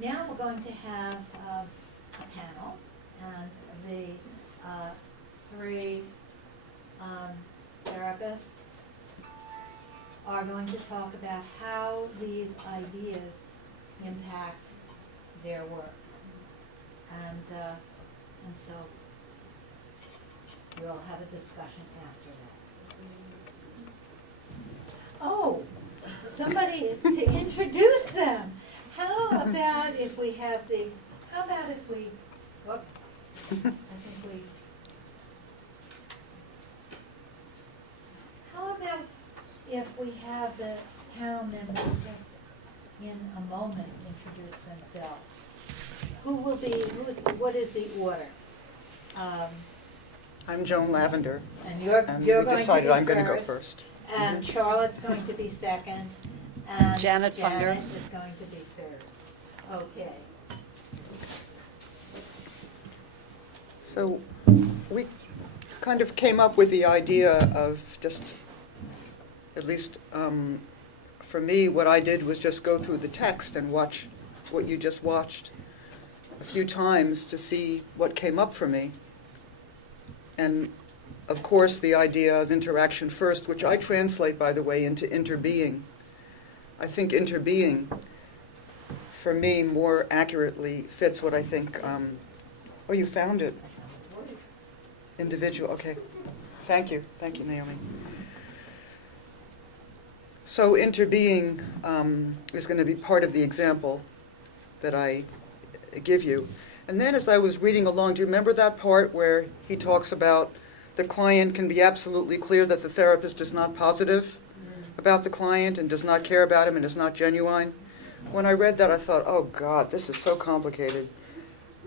now we're going to have a panel, and the three therapists are going to talk about how these ideas impact their work. And so we'll have a discussion after that. Oh, somebody to introduce them. How about if we, whoops, I think we, how about if we have the town members just in a moment introduce themselves? What is the order? I'm Joan Lavender, And you're and going we to be decided I'm going to go first. first. And Charlotte's going to be second, and Janet Funder. is going to be third. Okay. So we kind of came up with the idea of just, at least for me, what I did was just go through the text and watch what you just watched a few times to see what came up for me. And of course, the idea of interaction first, which I translate, by the way, into interbeing. I think interbeing, for me, more accurately fits what I think. Oh, you found it. Individual, okay. Thank you, Naomi. So interbeing is going to be part of the example that I give you. And then as I was reading along, do you remember that part where he talks about the client can be absolutely clear that the therapist is not positive about the client and does not care about him and is not genuine? When I read that, I thought, oh God, this is so complicated.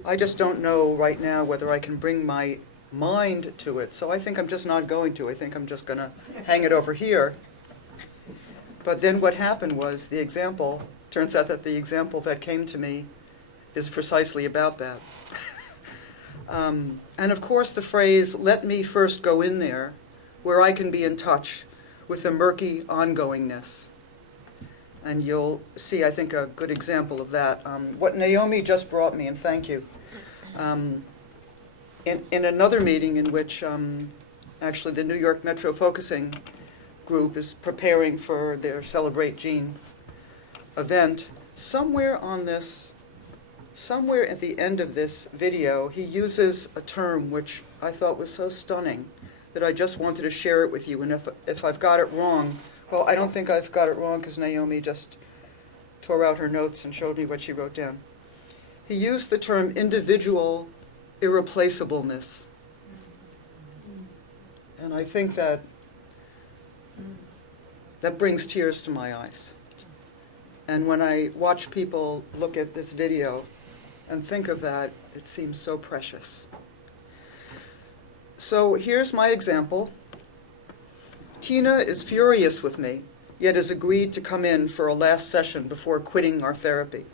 I just don't know right now whether I can bring my mind to it. So I think I'm just not going to. I think I'm just going to hang it over here. But then what happened was the example, turns out that the example that came to me is precisely about that. And of course the phrase, let me first go in there, where I can be in touch with the murky ongoingness. And you'll see, I think, a good example of that. What Naomi just brought me, and thank you, in another meeting in which actually the New York Metro Focusing Group is preparing for their Celebrate Gene event, somewhere at the end of this video, he uses a term which I thought was so stunning that I just wanted to share it with you. And if I've got it wrong, well, I don't think I've got it wrong because Naomi just tore out her notes and showed me what she wrote down. He used the term individual irreplaceableness. And I think that brings tears to my eyes. And when I watch people look at this video and think of that, it seems so precious. So here's my example. Tina is furious with me, yet has agreed to come in for a last session before quitting our therapy.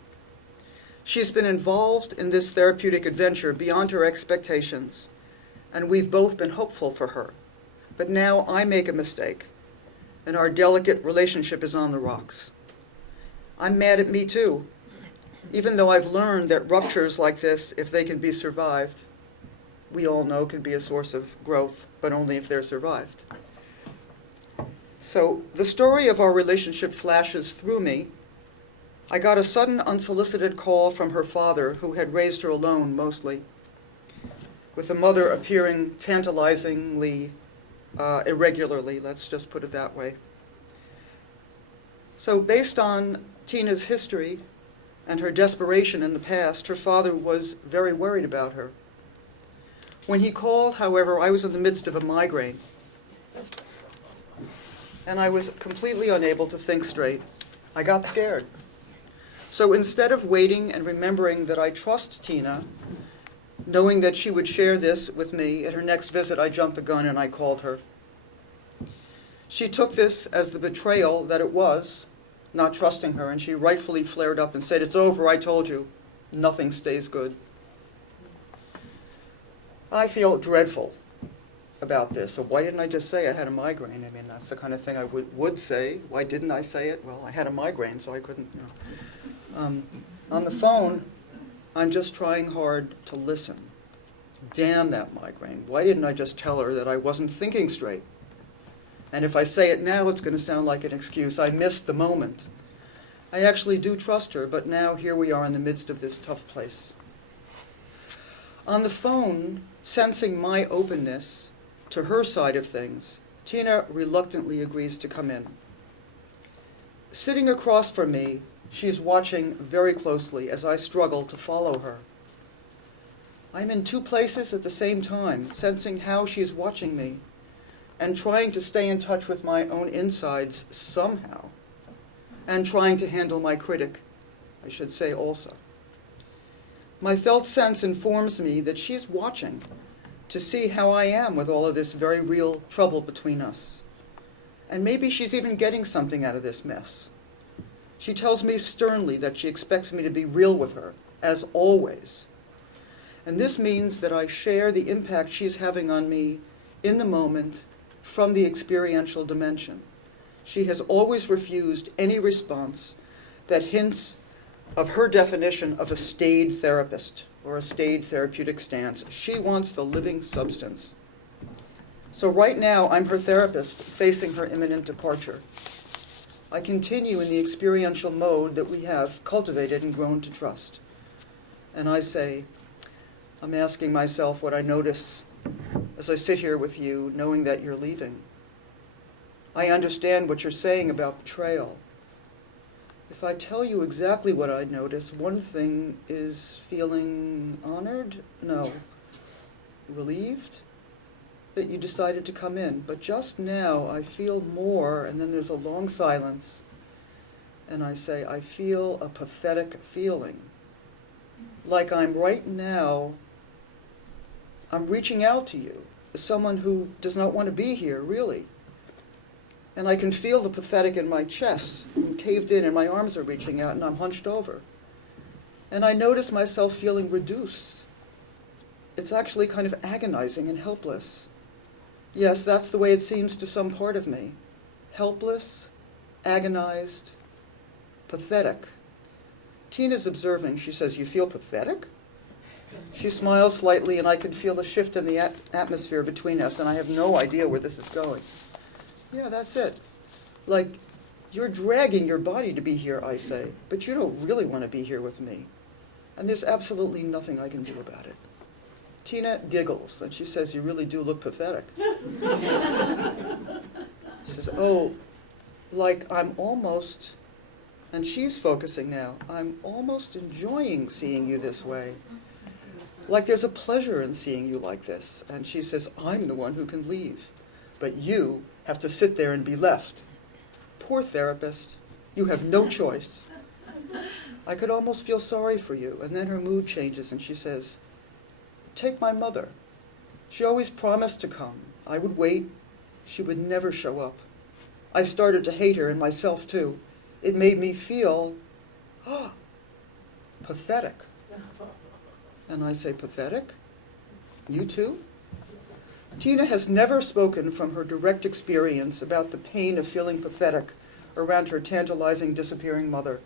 She's been involved in this therapeutic adventure beyond her expectations, and we've both been hopeful for her. But now I make a mistake, and our delicate relationship is on the rocks. I'm mad at me too, even though I've learned that ruptures like this, if they can be survived, we all know can be a source of growth, but only if they're survived. So the story of our relationship flashes through me. I got a sudden unsolicited call from her father, who had raised her alone mostly, with the mother appearing tantalizingly irregularly, let's just put it that way. So based on Tina's history and her desperation in the past, her father was very worried about her. When he called, however, I was in the midst of a migraine, and I was completely unable to think straight. I got scared. So instead of waiting and remembering that I trust Tina, knowing that she would share this with me at her next visit, I jumped the gun and I called her. She took this as the betrayal that it was, not trusting her, and she rightfully flared up and said, "It's over, I told you. Nothing stays good." I feel dreadful about this. So why didn't I just say I had a migraine? I mean, that's the kind of thing I would say. Why didn't I say it? Well, I had a migraine, so I couldn't, On the phone, I'm just trying hard to listen. Damn that migraine. Why didn't I just tell her that I wasn't thinking straight? And if I say it now, it's going to sound like an excuse. I missed the moment. I actually do trust her, but now here we are in the midst of this tough place. On the phone, sensing my openness to her side of things, Tina reluctantly agrees to come in. Sitting across from me, she's watching very closely as I struggle to follow her. I'm in two places at the same time, sensing how she's watching me and trying to stay in touch with my own insides somehow, and trying to handle my critic, I should say also. My felt sense informs me that she's watching to see how I am with all of this very real trouble between us. And maybe she's even getting something out of this mess. She tells me sternly that she expects me to be real with her, as always. And this means that I share the impact she's having on me in the moment from the experiential dimension. She has always refused any response that hints of her definition of a staid therapist or a staid therapeutic stance. She wants the living substance. So right now, I'm her therapist facing her imminent departure. I continue in the experiential mode that we have cultivated and grown to trust. And I say, I'm asking myself what I notice as I sit here with you, knowing that you're leaving. I understand what you're saying about betrayal. If I tell you exactly what I notice, one thing is feeling honored? No. Relieved that you decided to come in. But just now, I feel more, and then there's a long silence, and I say, I feel a pathetic feeling. Like I'm right now, I'm reaching out to you as someone who does not want to be here, really. And I can feel the pathetic in my chest. I'm caved in and my arms are reaching out and I'm hunched over. And I notice myself feeling reduced. It's actually kind of agonizing and helpless. Yes, that's the way it seems to some part of me. Helpless, agonized, pathetic. Tina's observing. She says, "You feel pathetic?" She smiles slightly, and I can feel the shift in the atmosphere between us, and I have no idea where this is going. Yeah, that's it. Like, you're dragging your body to be here, I say, but you don't really want to be here with me. And there's absolutely nothing I can do about it. Tina giggles, and she says, "You really do look pathetic." She says, "Oh, like I'm almost," and she's focusing now, "I'm almost enjoying seeing you this way. Like there's a pleasure in seeing you like this." And she says, "I'm the one who can leave, but you have to sit there and be left. Poor therapist, you have no choice. I could almost feel sorry for you." And then her mood changes and she says, "Take my mother. She always promised to come. I would wait. She would never show up. I started to hate her and myself too. It made me feel, pathetic." And I say, "Pathetic? You too?" Tina has never spoken from her direct experience about the pain of feeling pathetic around her tantalizing disappearing mother.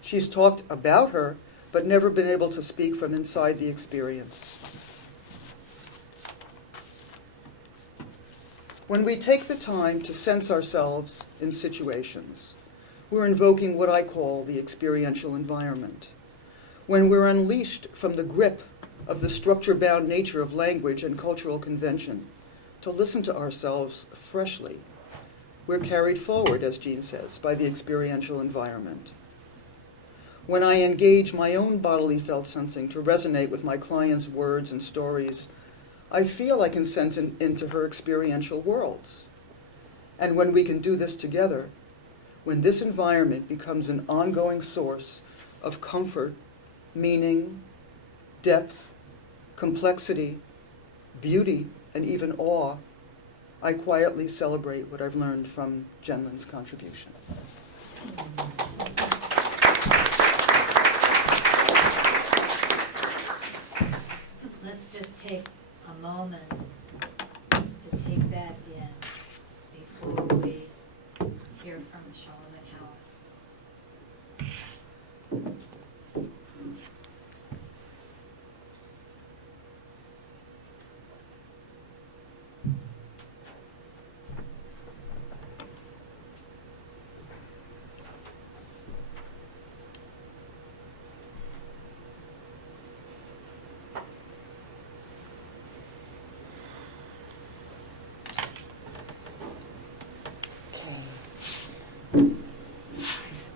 She's talked about her, but never been able to speak from inside the experience. When we take the time to sense ourselves in situations, we're invoking what I call the experiential environment. When we're unleashed from the grip of the structure-bound nature of language and cultural convention to listen to ourselves freshly, we're carried forward, as Jean says, by the experiential environment. When I engage my own bodily felt sensing to resonate with my client's words and stories, I feel I can sense into her experiential worlds. And when we can do this together, when this environment becomes an ongoing source of comfort, meaning, depth, complexity, beauty, and even awe, I quietly celebrate what I've learned from Gendlin's contribution. Let's just take a moment to take that in before we hear from Sean and Howard.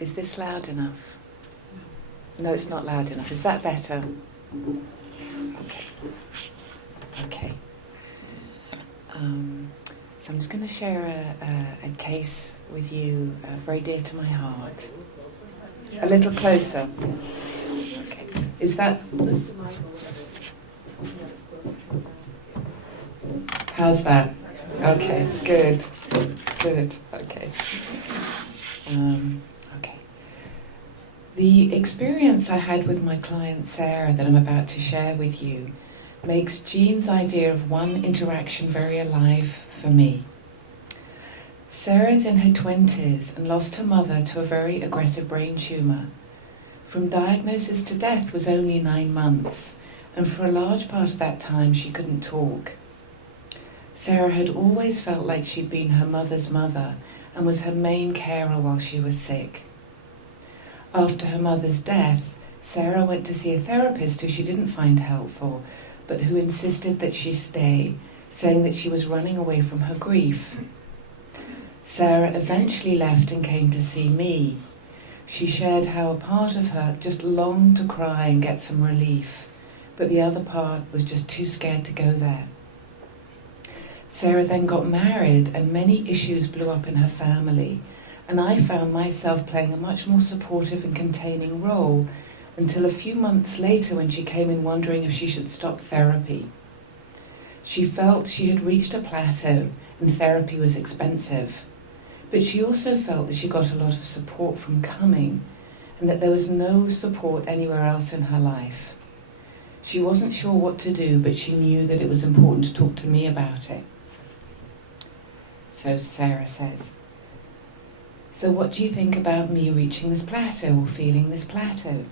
Is this loud enough? No, it's not loud enough. Is that better? Okay. Okay. So I'm just going to share a case with you very dear to my heart. A little closer. Okay. Is that... How's that? Okay, good. Good, okay. Okay. The experience I had with my client Sarah that I'm about to share with you makes Jean's idea of one interaction very alive for me. Sarah's in her 20s and lost her mother to a very aggressive brain tumour. From diagnosis to death was only 9 months, and for a large part of that time she couldn't talk. Sarah had always felt like she'd been her mother's mother and was her main carer while she was sick. After her mother's death, Sarah went to see a therapist who she didn't find helpful, but who insisted that she stay, saying that she was running away from her grief. Sarah eventually left and came to see me. She shared how a part of her just longed to cry and get some relief, but the other part was just too scared to go there. Sarah then got married and many issues blew up in her family, and I found myself playing a much more supportive and containing role until a few months later when she came in wondering if she should stop therapy. She felt she had reached a plateau and therapy was expensive, but she also felt that she got a lot of support from coming and that there was no support anywhere else in her life. She wasn't sure what to do, but she knew that it was important to talk to me about it. So Sarah says, "So what do you think about me reaching this plateau or feeling this plateau?"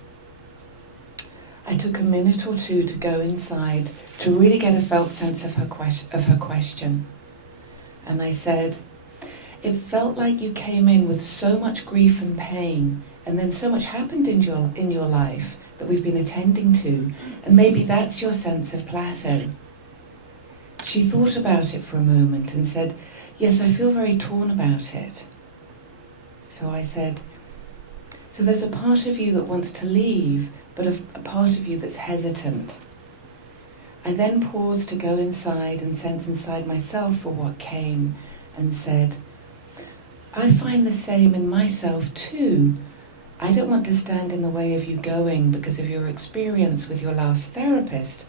I took a minute or two to go inside to really get a felt sense of her question. And I said, "It felt like you came in with so much grief and pain, and then so much happened in your life that we've been attending to, and maybe that's your sense of plateau." She thought about it for a moment and said, "Yes, I feel very torn about it." So I said, "So there's a part of you that wants to leave, but a part of you that's hesitant." I then paused to go inside and sense inside myself for what came and said, "I find the same in myself too. I don't want to stand in the way of you going because of your experience with your last therapist,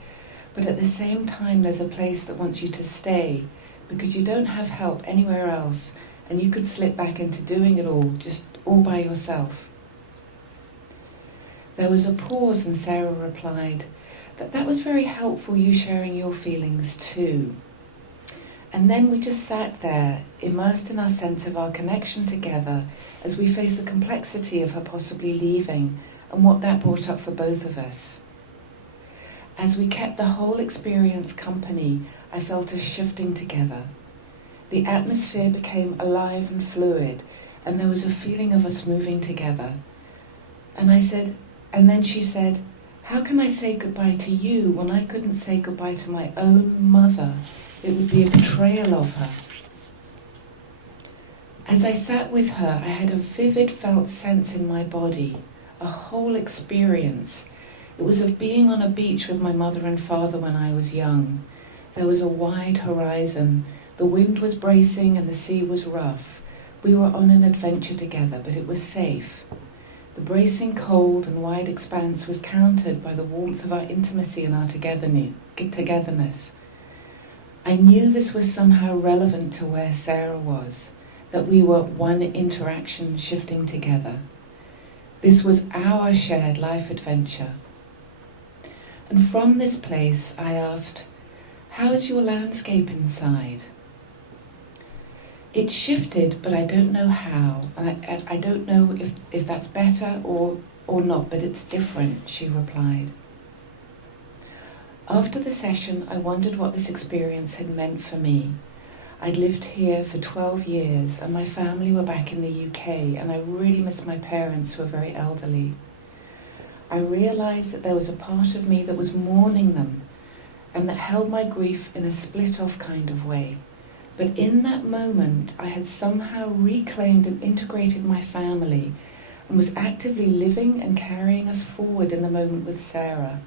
but at the same time there's a place that wants you to stay because you don't have help anywhere else and you could slip back into doing it all, just all by yourself." There was a pause and Sarah replied that was very helpful, you sharing your feelings too. And then we just sat there, immersed in our sense of our connection together as we faced the complexity of her possibly leaving and what that brought up for both of us. As we kept the whole experience company, I felt us shifting together. The atmosphere became alive and fluid, and there was a feeling of us moving together. And then she said, "How can I say goodbye to you when I couldn't say goodbye to my own mother? It would be a betrayal of her." As I sat with her, I had a vivid felt sense in my body, a whole experience. It was of being on a beach with my mother and father when I was young. There was a wide horizon. The wind was bracing and the sea was rough. We were on an adventure together, but it was safe. The bracing cold and wide expanse was countered by the warmth of our intimacy and our togetherness. I knew this was somehow relevant to where Sarah was, that we were one interaction shifting together. This was our shared life adventure. And from this place I asked, "How's your landscape inside?" It shifted, but I don't know how, and I don't know if that's better or not, but it's different, she replied. After the session, I wondered what this experience had meant for me. I'd lived here for 12 years, and my family were back in the UK, and I really missed my parents who were very elderly. I realised that there was a part of me that was mourning them, and that held my grief in a split-off kind of way. But in that moment, I had somehow reclaimed and integrated my family, and was actively living and carrying us forward in the moment with Sarah.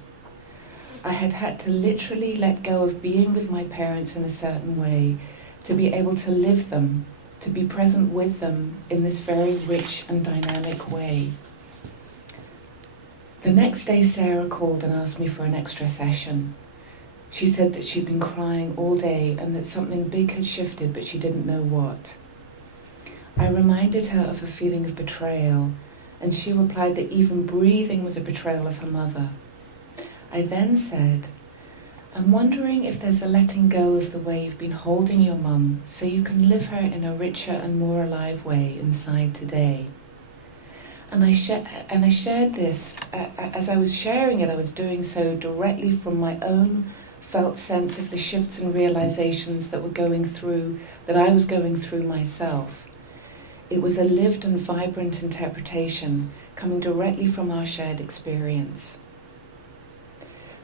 I had had to literally let go of being with my parents in a certain way to be able to live them, to be present with them in this very rich and dynamic way. The next day, Sarah called and asked me for an extra session. She said that she'd been crying all day and that something big had shifted, but she didn't know what. I reminded her of a feeling of betrayal, and she replied that even breathing was a betrayal of her mother. I then said, I'm wondering if there's a letting go of the way you've been holding your mum so you can live her in a richer and more alive way inside today. And I shared this. As I was sharing it, I was doing so directly from my own felt sense of the shifts and realizations that I was going through myself. It was a lived and vibrant interpretation coming directly from our shared experience.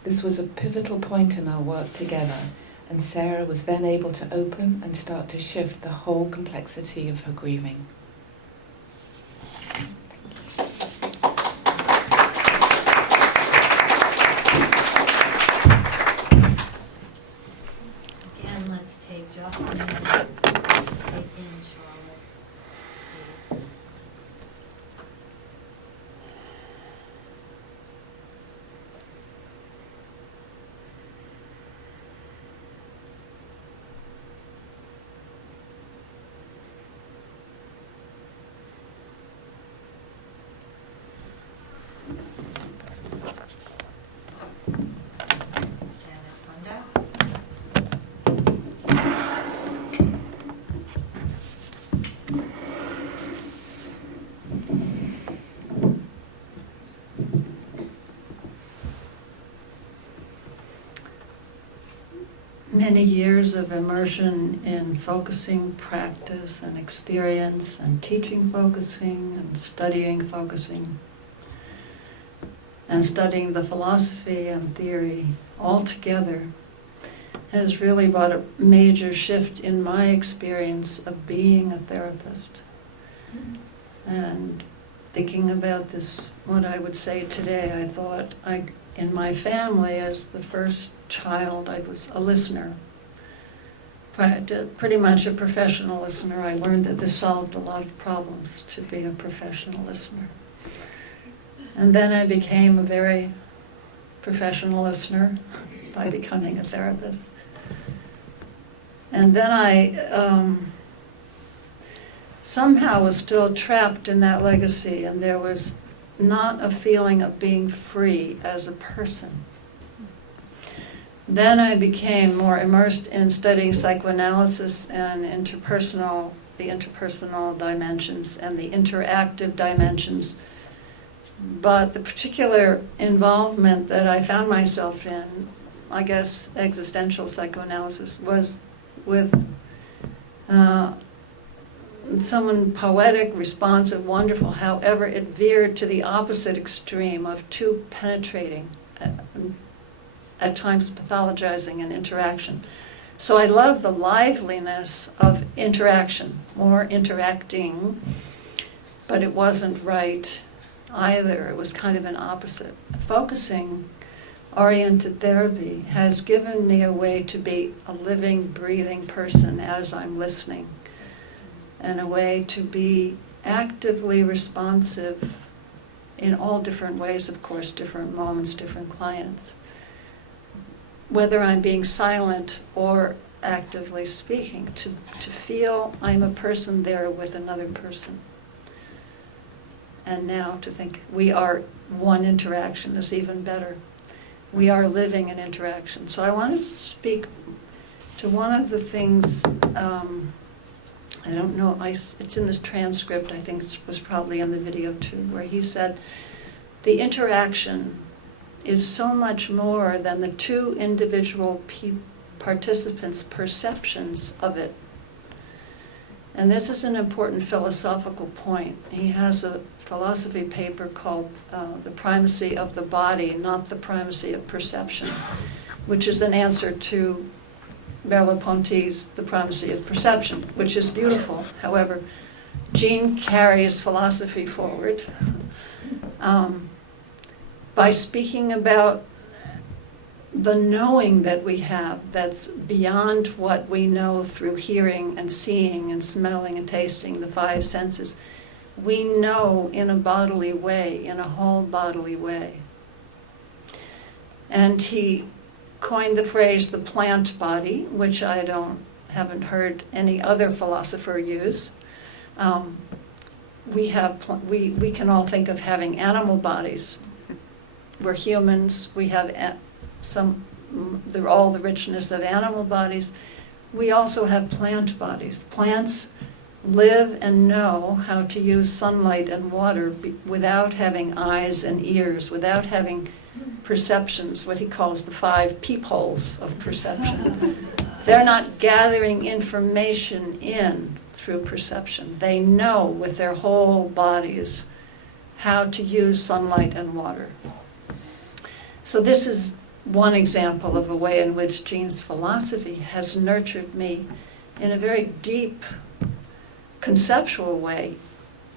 This was a pivotal point in our work together, and Sarah was then able to open and start to shift the whole complexity of her grieving. And let's take just a minute to take in Charlotte's piece. Janet Funda. Many years of immersion in focusing practice and experience and teaching focusing and studying focusing and studying the philosophy and theory all together has really brought a major shift in my experience of being a therapist. And thinking about this, what I would say today, I thought in my family, as the first child, I was a listener. Pretty much a professional listener. I learned that this solved a lot of problems, to be a professional listener. And then I became a very professional listener by becoming a therapist. And then I somehow was still trapped in that legacy, and there was not a feeling of being free as a person. Then I became more immersed in studying psychoanalysis and the interpersonal dimensions and the interactive dimensions. But the particular involvement that I found myself in, I guess existential psychoanalysis, was with someone poetic, responsive, wonderful. However, it veered to the opposite extreme of too penetrating, at times pathologizing and interaction. So I love the liveliness of interaction, more interacting, but it wasn't right either. It was kind of an opposite. Focusing oriented therapy has given me a way to be a living, breathing person as I'm listening, and a way to be actively responsive in all different ways, of course, different moments, different clients. Whether I'm being silent or actively speaking, to feel I'm a person there with another person. And now to think we are one interaction is even better. We are living an interaction. So I wanted to speak to one of the things, I don't know, it's in this transcript, I think it was probably in the video too, where he said, the interaction is so much more than the two individual participants' perceptions of it. And this is an important philosophical point. He has a philosophy paper called The Primacy of the Body, Not the Primacy of Perception, which is an answer to Merleau-Ponty's The Primacy of Perception, which is beautiful. However, Gene carries philosophy forward by speaking about the knowing that we have that's beyond what we know through hearing and seeing and smelling and tasting, the five senses. We know in a bodily way, in a whole bodily way. And he coined the phrase the plant body, which I haven't heard any other philosopher use. We can all think of having animal bodies. We're humans. We have all the richness of animal bodies. We also have plant bodies. Plants live and know how to use sunlight and water without having eyes and ears, without having perceptions, what he calls the 5 peepholes of perception. They're not gathering information in through perception. They know with their whole bodies how to use sunlight and water. So this is one example of a way in which Gene's philosophy has nurtured me in a very deep, conceptual way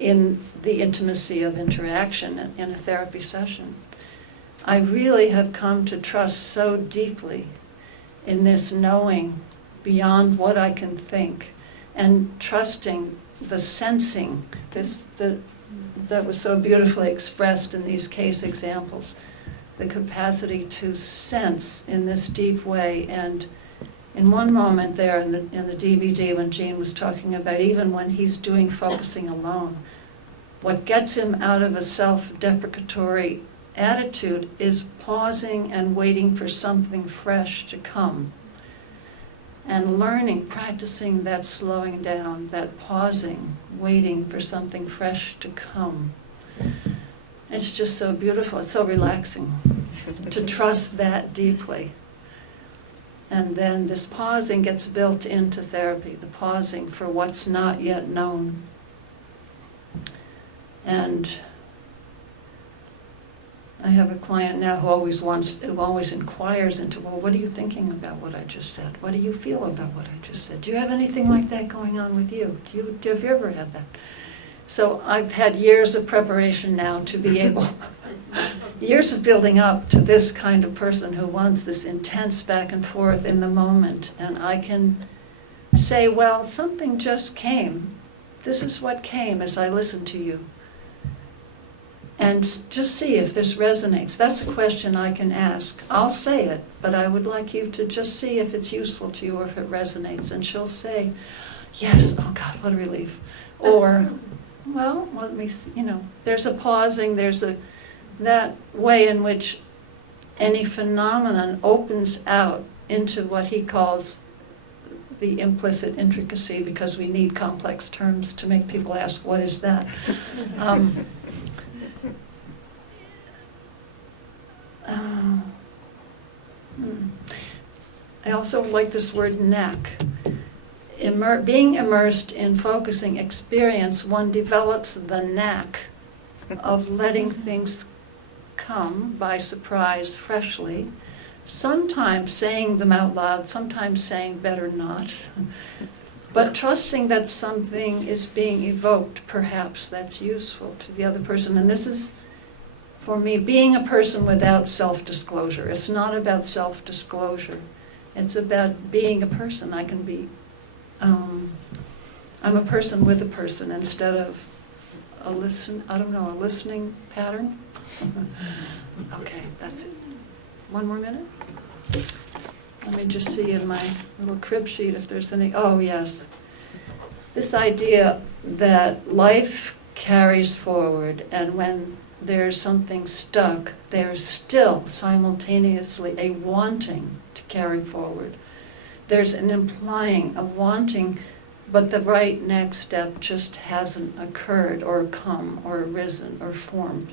in the intimacy of interaction in a therapy session. I really have come to trust so deeply in this knowing beyond what I can think, and trusting the sensing that was so beautifully expressed in these case examples, the capacity to sense in this deep way. And in one moment there in the DVD, when Gene was talking about even when he's doing focusing alone, what gets him out of a self-deprecatory attitude is pausing and waiting for something fresh to come. And learning, practicing that slowing down, that pausing, waiting for something fresh to come. It's just so beautiful, it's so relaxing to trust that deeply. And then this pausing gets built into therapy, the pausing for what's not yet known. And I have a client now who always inquires into, well, what are you thinking about what I just said? What do you feel about what I just said? Do you have anything like that going on with you? Have you ever had that? So I've had years of preparation now to be able, years of building up to this kind of person who wants this intense back and forth in the moment. And I can say, well, something just came. This is what came as I listened to you. And just see if this resonates. That's a question I can ask. I'll say it, but I would like you to just see if it's useful to you or if it resonates. And she'll say, yes, oh God, what a relief. Or, well, let me see, there's a pausing, that way in which any phenomenon opens out into what he calls the implicit intricacy, because we need complex terms to make people ask, what is that? I also like this word knack. Being immersed in focusing experience, one develops the knack of letting things come by surprise freshly, sometimes saying them out loud, sometimes saying better not, but trusting that something is being evoked, perhaps that's useful to the other person. And this is, for me, being a person without self-disclosure. It's not about self-disclosure. It's about being a person. I can be, I'm a person with a person instead of a listening pattern. Okay, that's it. One more minute? Let me just see in my little crib sheet if there's any, oh yes. This idea that life carries forward, and when there's something stuck, there's still simultaneously a wanting to carry forward. There's an implying, a wanting, but the right next step just hasn't occurred or come or arisen or formed.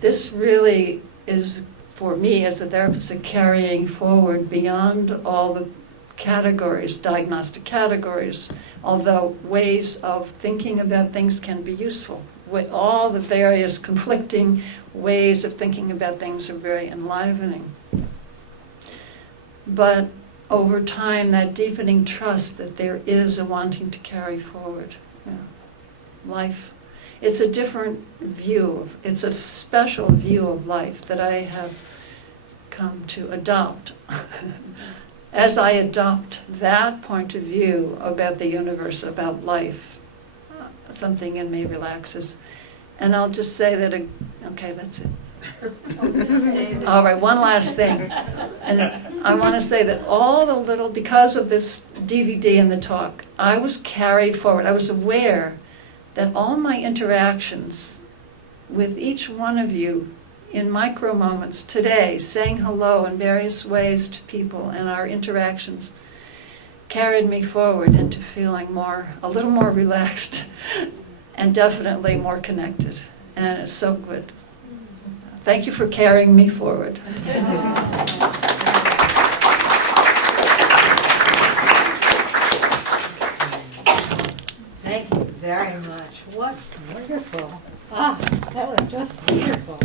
This really is, for me as a therapist, a carrying forward beyond all the categories, diagnostic categories, although ways of thinking about things can be useful. All the various conflicting ways of thinking about things are very enlivening. But over time, that deepening trust that there is a wanting to carry forward. Yeah. life. It's a different view, it's a special view of life that I have come to adopt. As I adopt that point of view about the universe, about life, something in me relaxes. And I'll just say that, okay, that's it. All right, one last thing. And I want to say that because of this DVD and the talk, I was carried forward. I was aware that all my interactions with each one of you in micro moments today, saying hello in various ways to people, and our interactions carried me forward into feeling a little more relaxed and definitely more connected. And it's so good. Thank you for carrying me forward. Thank you very much. What wonderful. Ah, that was just wonderful.